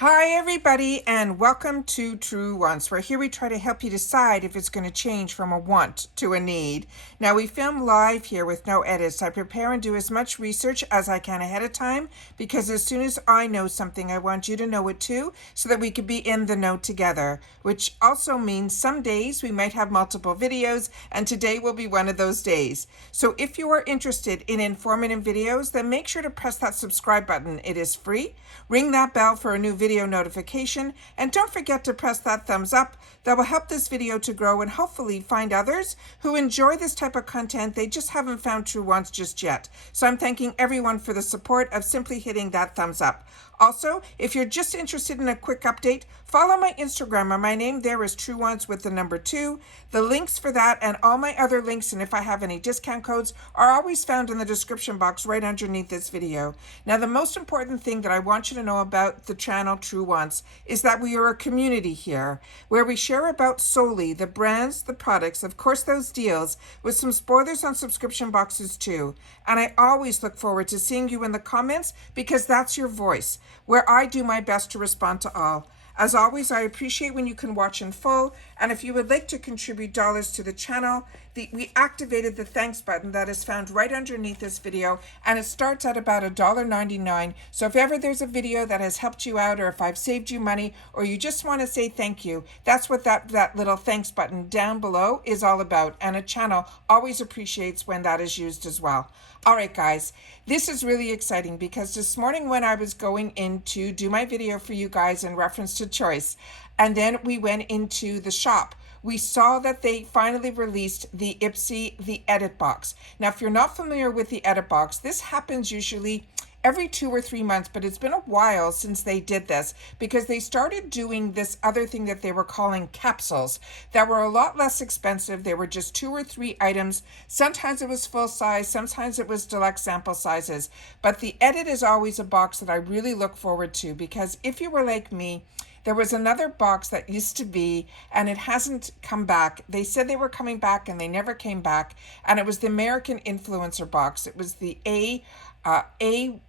Hi everybody and welcome to Truewants, where here we try to help you decide if it's going to change from a want to a need. Now we film live here with no edits. I prepare and do as much research as I can ahead of time because as soon as I know something I want you to know it too so that we could be in the know together, which also means some days we might have multiple videos and today will be one of those days. So if you are interested in informative videos, then make sure to press that subscribe button. It is free. Ring that bell for a new video notification, and don't forget to press that thumbs up. That will help this video to grow and hopefully find others who enjoy this type of content. They just haven't found Truewants just yet. So I'm thanking everyone for the support of simply hitting that thumbs up. Also, if you're just interested in a quick update, follow my Instagram, or my name there is Truewants with the number 2. The links for that and all my other links, and if I have any discount codes, are always found in the description box right underneath this video. Now, the most important thing that I want you to know about the channel Truewants is that we are a community here where we share about solely the brands, the products, of course those deals, with some spoilers on subscription boxes too. And I always look forward to seeing you in the comments because that's your voice, where I do my best to respond to all. As always, I appreciate when you can watch in full, and if you would like to contribute dollars to the channel, we activated the thanks button that is found right underneath this video, and it starts at about $1.99. So if ever there's a video that has helped you out, or if I've saved you money, or you just want to say thank you, that's what that little thanks button down below is all about, and a channel always appreciates when that is used as well. All right, guys, this is really exciting because this morning when I was going in to do my video for you guys in reference to choice, and then we went into the shop, we saw that they finally released the IPSY, the edit box. Now, if you're not familiar with the edit box, this happens usually every 2 or 3 months, but it's been a while since they did this because they started doing this other thing that they were calling capsules that were a lot less expensive. They were just 2 or 3 items. Sometimes it was full size, sometimes it was deluxe sample sizes. But the edit is always a box that I really look forward to because if you were like me, there was another box that used to be, and it hasn't come back. They said they were coming back, and they never came back. And it was the American Influencer box. It was the IA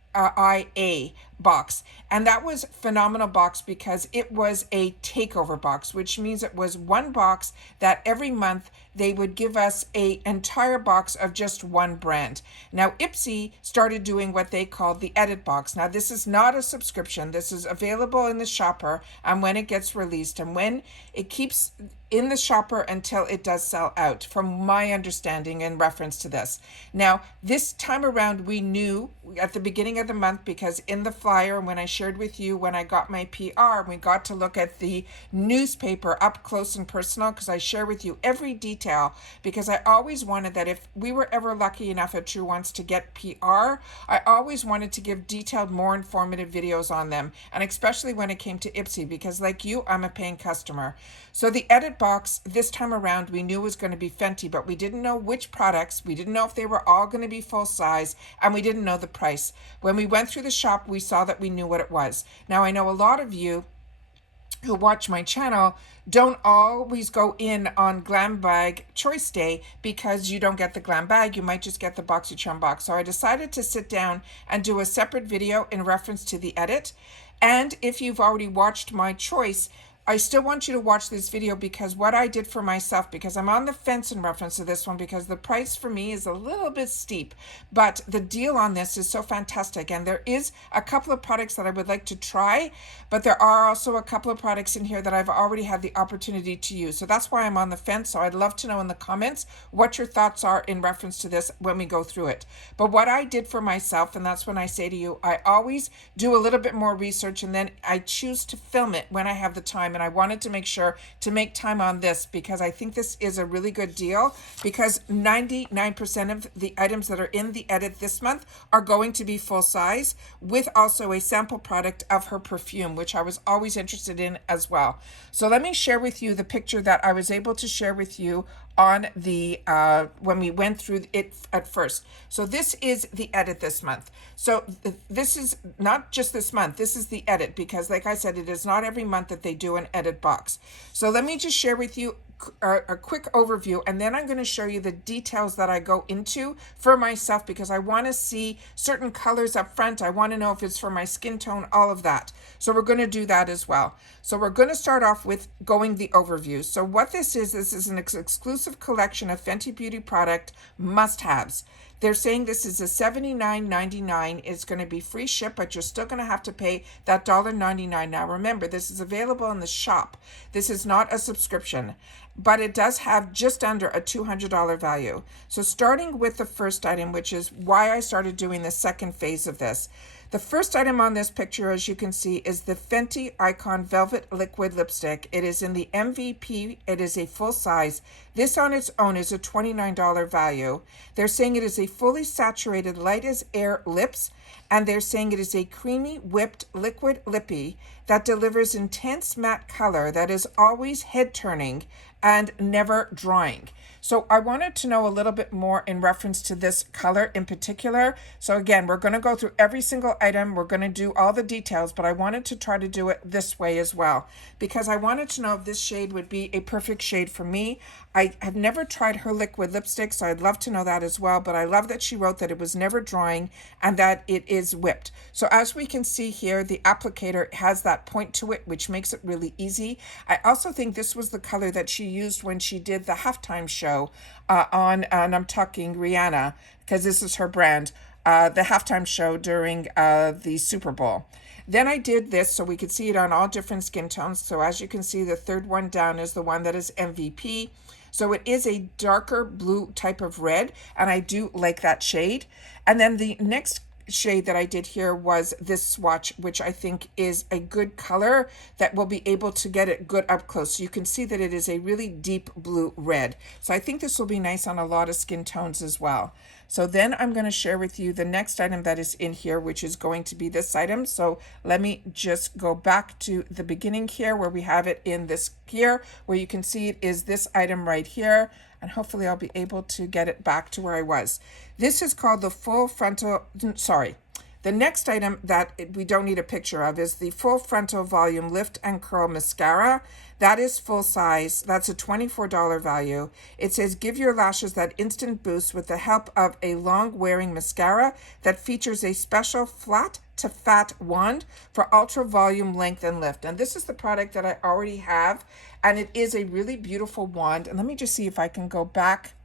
box, and that was phenomenal box because it was a takeover box, which means it was one box that every month they would give us an entire box of just one brand. Now IPSY started doing what they called the edit box. Now this is not a subscription. This is available in the shopper and when it gets released, and when it keeps in the shopper until it does sell out, from my understanding in reference to this. Now, this time around, we knew at the beginning of the month, because in the flyer, and when I shared with you when I got my PR, we got to look at the newspaper up close and personal, because I share with you every detail, because I always wanted that if we were ever lucky enough at Truewants to get PR, I always wanted to give detailed, more informative videos on them, and especially when it came to IPSY, because like you, I'm a paying customer. So the edit box this time around we knew was going to be Fenty, but we didn't know which products. We didn't know if they were all going to be full size, and we didn't know the price. When we went through the shop, we saw that we knew what it was. Now, I know a lot of you who watch my channel don't always go in on Glam Bag Choice Day because you don't get the Glam Bag. You might just get the BoxyCharm box. So I decided to sit down and do a separate video in reference to the edit. And if you've already watched my choice, I still want you to watch this video because what I did for myself, because I'm on the fence in reference to this one because the price for me is a little bit steep, but the deal on this is so fantastic. And there is a couple of products that I would like to try, but there are also a couple of products in here that I've already had the opportunity to use. So that's why I'm on the fence. So I'd love to know in the comments what your thoughts are in reference to this when we go through it. But what I did for myself, and that's when I say to you, I always do a little bit more research and then I choose to film it when I have the time. And I wanted to make sure to make time on this because I think this is a really good deal, because 99% of the items that are in the edit this month are going to be full size, with also a sample product of her perfume, which I was always interested in as well. So let me share with you the picture that I was able to share with you on the when we went through it at first. So this is the edit this month. So this is not just this month, this is the edit, because like I said, it is not every month that they do an edit box. So let me just share with you a quick overview, and then I'm going to show you the details that I go into for myself, because I want to see certain colors up front. I want to know if it's for my skin tone, all of that. So we're going to do that as well. So we're going to start off with going the overview. So what this is an exclusive collection of Fenty Beauty product must-haves. They're saying this is a $79.99. It's going to be free ship, but you're still going to have to pay that $1.99. Now remember, this is available in the shop. This is not a subscription, but it does have just under a $200 value. So starting with the first item, which is why I started doing the second phase of this. The first item on this picture, as you can see, is the Fenty Icon Velvet Liquid Lipstick. It is in the MVP. It is a full size. This on its own is a $29 value. They're saying it is a fully saturated light as air lips, and they're saying it is a creamy whipped liquid lippy that delivers intense matte color that is always head turning and never drying. So I wanted to know a little bit more in reference to this color in particular. So again, we're going to go through every single item. We're going to do all the details, but I wanted to try to do it this way as well, because I wanted to know if this shade would be a perfect shade for me. I have never tried her liquid lipstick, so I'd love to know that as well. But I love that she wrote that it was never drying and that it is whipped. So as we can see here, the applicator has that point to it, which makes it really easy. I also think this was the color that she used when she did the halftime show and I'm talking Rihanna, because this is her brand, the halftime show during the Super Bowl. Then I did this so we could see it on all different skin tones. So as you can see, the third one down is the one that is MVP. So it is a darker blue type of red, and I do like that shade. And then the next shade that I did here was this swatch, which I think is a good color that will be able to get it good up close. So you can see that it is a really deep blue red. So I think this will be nice on a lot of skin tones as well. So then I'm going to share with you the next item that is in here, which is going to be this item. So let me just go back to the beginning here where we have it in this here, where you can see it is this item right here. And hopefully I'll be able to get it back to where I was. This is called the full frontal, sorry. The next item that we don't need a picture of is the Full Frontal Volume Lift and Curl Mascara. That is full size. That's a $24 value. It says, give your lashes that instant boost with the help of a long-wearing mascara that features a special flat to fat wand for ultra volume length and lift. And this is the product that I already have, and it is a really beautiful wand. And let me just see if I can go back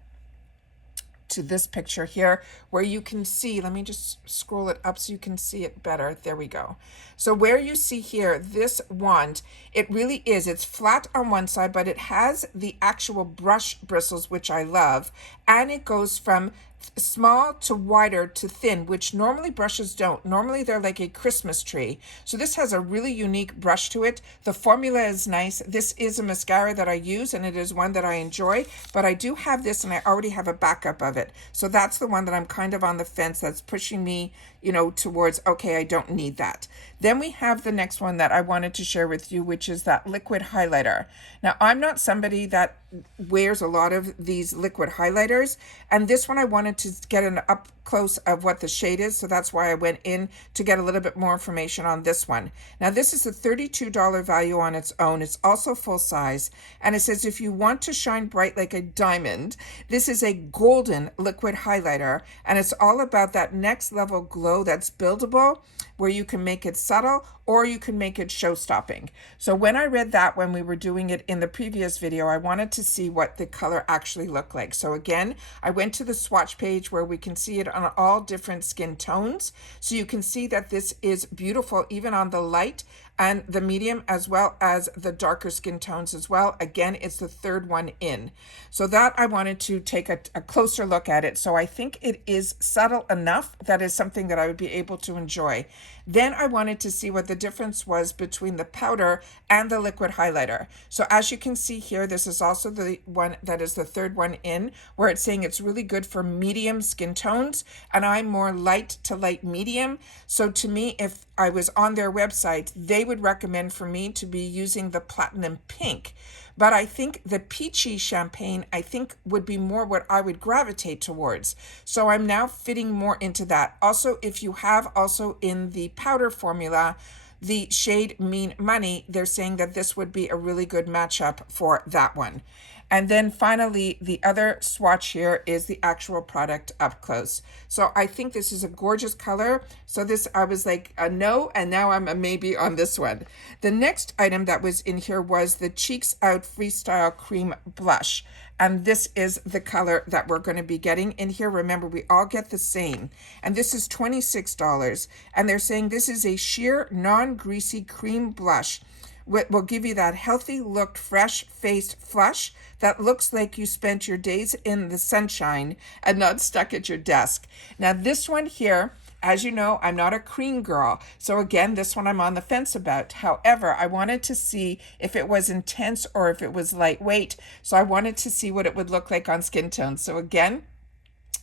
to this picture here where you can see, let me just scroll it up so you can see it better. There we go. So where you see here, this wand, it really is, it's flat on one side, but it has the actual brush bristles, which I love. And it goes from small to wider to thin, which normally brushes don't. Normally they're like a Christmas tree. So this has a really unique brush to it. The formula is nice. This is a mascara that I use, and it is one that I enjoy, but I do have this and I already have a backup of it. So that's the one that I'm kind of on the fence, that's pushing me, you know, towards, okay, I don't need that. Then we have the next one that I wanted to share with you, which is that liquid highlighter. Now, I'm not somebody that wears a lot of these liquid highlighters, and this one I wanted to get an up close of what the shade is, so that's why I went in to get a little bit more information on this one. Now, this is a $32 value on its own. It's also full size, and it says if you want to shine bright like a diamond, this is a golden liquid highlighter, and it's all about that next level glow that's buildable, where you can make it subtle or you can make it show-stopping. So when I read that when we were doing it in the previous video, I wanted to see what the color actually looked like. So again, I went to the swatch page where we can see it on all different skin tones. So you can see that this is beautiful even on the light and the medium, as well as the darker skin tones as well. Again, it's the third one in. So that I wanted to take a closer look at it. So I think it is subtle enough that is something that I would be able to enjoy. Then I wanted to see what the difference was between the powder and the liquid highlighter. So as you can see here, this is also the one that is the third one in, where it's saying it's really good for medium skin tones, and I'm more light to light medium. So to me, if I was on their website, they would recommend for me to be using the platinum pink. But I think the peachy champagne, I think, would be more what I would gravitate towards. So I'm now fitting more into that. Also, if you have also in the powder formula, the shade Mean Money, they're saying that this would be a really good matchup for that one. And then finally, the other swatch here is the actual product up close. So I think this is a gorgeous color. So this, I was like a no, and now I'm a maybe on this one. The next item that was in here was the Cheeks Out Freestyle Cream Blush. And this is the color that we're going to be getting in here. Remember, we all get the same. And this is $26. And they're saying this is a sheer, non-greasy cream blush. Will give you that healthy looked, fresh-faced flush that looks like you spent your days in the sunshine and not stuck at your desk. Now, this one here, as you know, I'm not a cream girl. So again, this one I'm on the fence about. However, I wanted to see if it was intense or if it was lightweight. So I wanted to see what it would look like on skin tone. So again,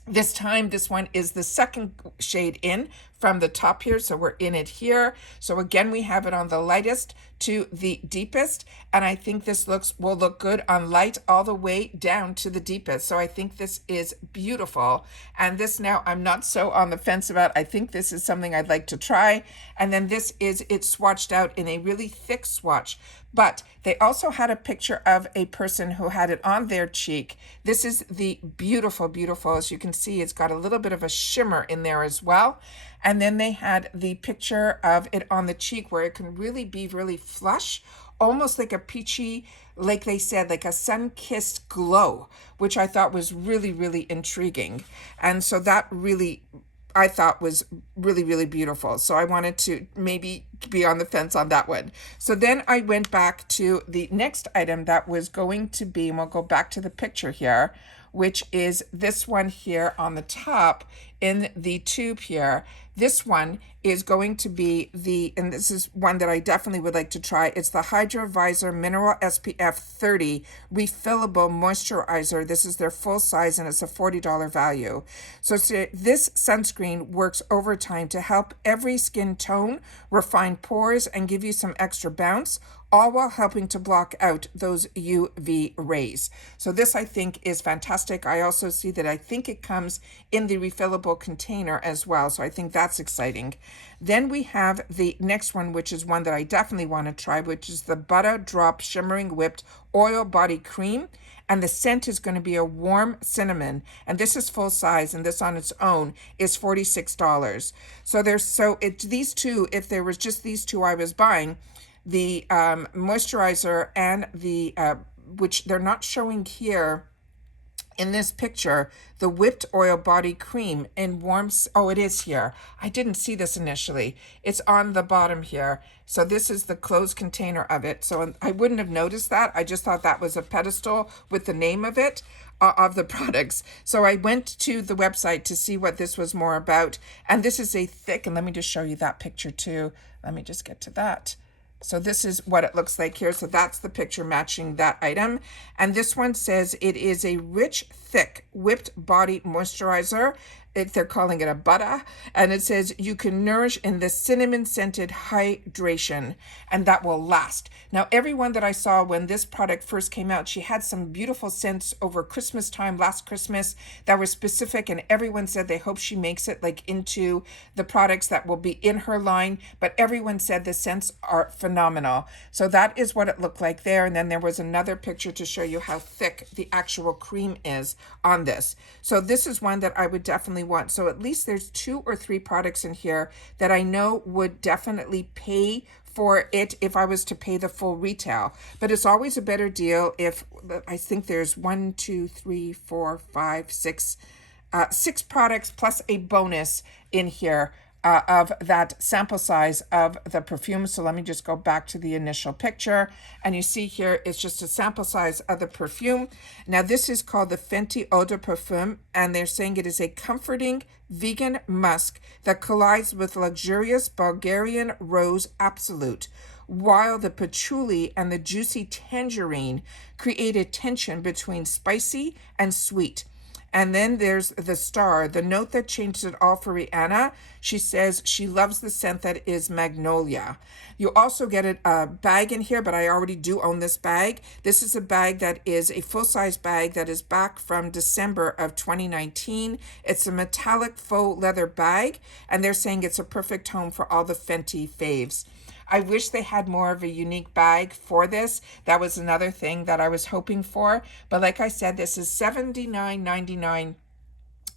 this time, this one is the second shade in from the top here. So we're in it here. So again, we have it on the lightest to the deepest. And I think this will look good on light all the way down to the deepest. So I think this is beautiful. And this now I'm not so on the fence about. I think this is something I'd like to try. And then this is it swatched out in a really thick swatch. But they also had a picture of a person who had it on their cheek. This is the beautiful, beautiful, as you can see, it's got a little bit of a shimmer in there as well. And then they had the picture of it on the cheek where it can really be really flush, almost like a peachy, like they said, like a sun-kissed glow, which I thought was really, really intriguing. And so that really, I thought was really, really beautiful. So I wanted to maybe be on the fence on that one. So then I went back to the next item that was going to be, and we'll go back to the picture here, which is this one here on the top in the tube here. This one is going to be and this is one that I definitely would like to try. It's the Hydra Visor Mineral SPF 30 Refillable Moisturizer. This is their full size and it's a $40 value. So this sunscreen works overtime to help every skin tone, refine pores, and give you some extra bounce, all while helping to block out those UV rays. So this I think is fantastic. I also see that I think it comes in the refillable container as well. So I think that's exciting. Then we have the next one, which is one that I definitely want to try, which is the Butter Drop Shimmering Whipped Oil Body Cream. And the scent is going to be a warm cinnamon. And this is full size, and this on its own is $46. So these two, if there was just these two I was buying, the moisturizer and the, which they're not showing here in this picture, the whipped oil body cream in warm, oh, it is here. I didn't see this initially. It's on the bottom here. So this is the closed container of it. So I wouldn't have noticed that. I just thought that was a pedestal with the name of it, of the products. So I went to the website to see what this was more about. And this is a thick, and let me just show you that picture too. Let me just get to that. So this is what it looks like here. So that's the picture matching that item. And this one says it is a rich, thick, whipped body moisturizer. They're calling it a butter. And it says you can nourish in the cinnamon scented hydration, and that will last. Now, everyone that I saw when this product first came out, she had some beautiful scents over Christmas time, last Christmas, that were specific. And everyone said they hope she makes it like into the products that will be in her line. But everyone said the scents are phenomenal. So that is what it looked like there. And then there was another picture to show you how thick the actual cream is on this. So this is one that I would definitely want. So at least there's 2 or 3 products in here that I know would definitely pay for it if I was to pay the full retail. But it's always a better deal if, I think there's 1, 2, 3, 4, 5, 6, 6 products plus a bonus in here of that sample size of the perfume. So let me just go back to the initial picture. And you see here, it's just a sample size of the perfume. Now this is called the Fenty Eau de Parfum, and they're saying it is a comforting vegan musk that collides with luxurious Bulgarian rose absolute, while the patchouli and the juicy tangerine create a tension between spicy and sweet. And then there's the star, the note that changed it all for Rihanna. She says she loves the scent that is magnolia. You also get a bag in here, but I already do own this bag. This is a bag that is a full-size bag that is back from December of 2019. It's a metallic faux leather bag, and they're saying it's a perfect home for all the Fenty faves. I wish they had more of a unique bag for this. That was another thing that I was hoping for. But like I said, this is $79.99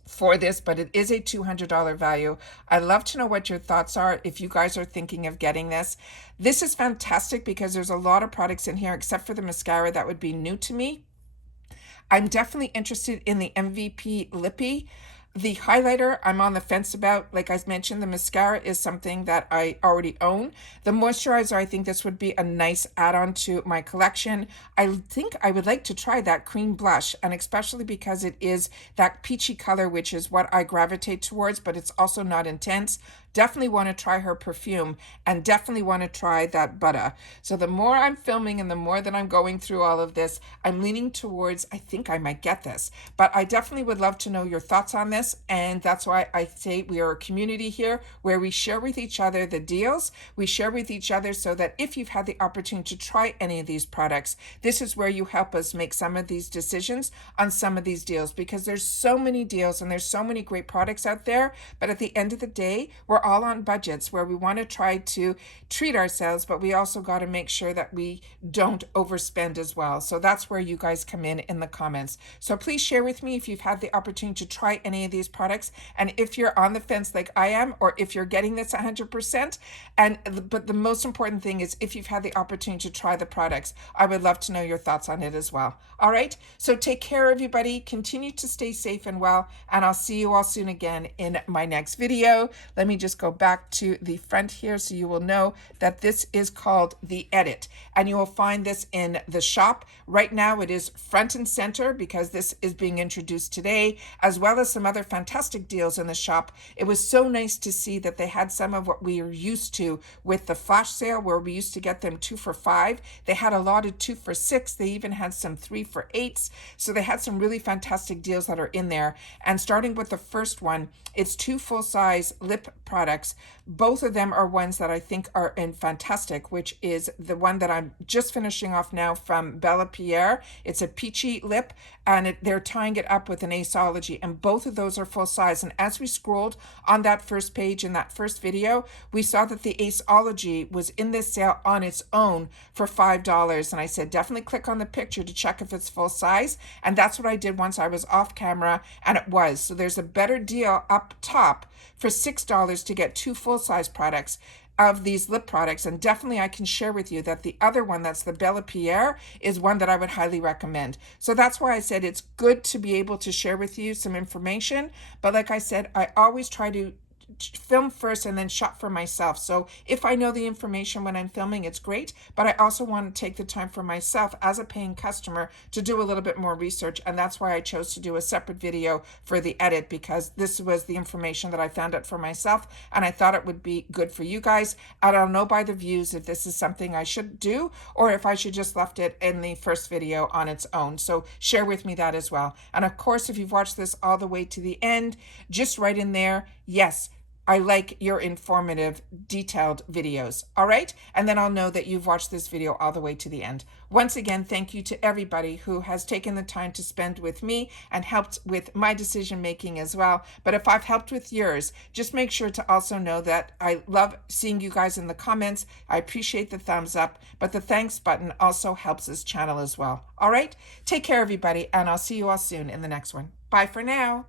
for this, but it is a $200 value. I'd love to know what your thoughts are if you guys are thinking of getting this. This is fantastic because there's a lot of products in here, except for the mascara that would be new to me. I'm definitely interested in the MVP Lippy. The highlighter, I'm on the fence about. Like I mentioned, the mascara is something that I already own. The moisturizer, I think this would be a nice add-on to my collection. I think I would like to try that cream blush, and especially because it is that peachy color, which is what I gravitate towards, but it's also not intense. Definitely want to try her perfume, and definitely want to try that butter. So the more I'm filming and the more that I'm going through all of this, I'm leaning towards, I think I might get this. But I definitely would love to know your thoughts on this. And that's why I say we are a community here where we share with each other the deals. We share with each other so that if you've had the opportunity to try any of these products, this is where you help us make some of these decisions on some of these deals, because there's so many deals and there's so many great products out there. But at the end of the day, we're all on budgets where we want to try to treat ourselves, but we also got to make sure that we don't overspend as well. So that's where you guys come in the comments. So please share with me if you've had the opportunity to try any of these products, and if you're on the fence like I am, or if you're getting this 100%. But the most important thing is if you've had the opportunity to try the products, I would love to know your thoughts on it as well. All right, so take care, everybody. Continue to stay safe and well, and I'll see you all soon again in my next video. Let me just go back to the front here so you will know that this is called The Edit, and you will find this in the shop. Right now it is front and center because this is being introduced today, as well as some other fantastic deals in the shop. It was so nice to see that they had some of what we are used to with the flash sale, where we used to get them 2 for $5. They had a lot of 2 for $6. They even had some 3 for $8. So they had some really fantastic deals that are in there. And starting with the first one, it's 2 full-size lip products. Both of them are ones that I think are in fantastic, which is the one that I'm just finishing off now from Bella Pierre. It's a peachy lip, and they're tying it up with an Aceology, and both of those are full size. And as we scrolled on that first page in that first video, we saw that the Aceology was in this sale on its own for $5, and I said definitely click on the picture to check if it's full size, and that's what I did once I was off camera, and it was. So there's a better deal up top for $6 to get 2 full-size products of these lip products. And definitely I can share with you that the other one, that's the Bella Pierre, is one that I would highly recommend. So that's why I said it's good to be able to share with you some information. But like I said, I always try to film first and then shop for myself. So if I know the information when I'm filming, it's great, but I also want to take the time for myself as a paying customer to do a little bit more research, and that's why I chose to do a separate video for the edit, because this was the information that I found out for myself, and I thought it would be good for you guys. I don't know by the views if this is something I should do or if I should just left it in the first video on its own. So share with me that as well. And of course, if you've watched this all the way to the end, just write in there, yes, I like your informative, detailed videos. All right? And then I'll know that you've watched this video all the way to the end. Once again, thank you to everybody who has taken the time to spend with me and helped with my decision making as well. But if I've helped with yours, just make sure to also know that I love seeing you guys in the comments. I appreciate the thumbs up, but the thanks button also helps this channel as well. All right? Take care, everybody, and I'll see you all soon in the next one. Bye for now.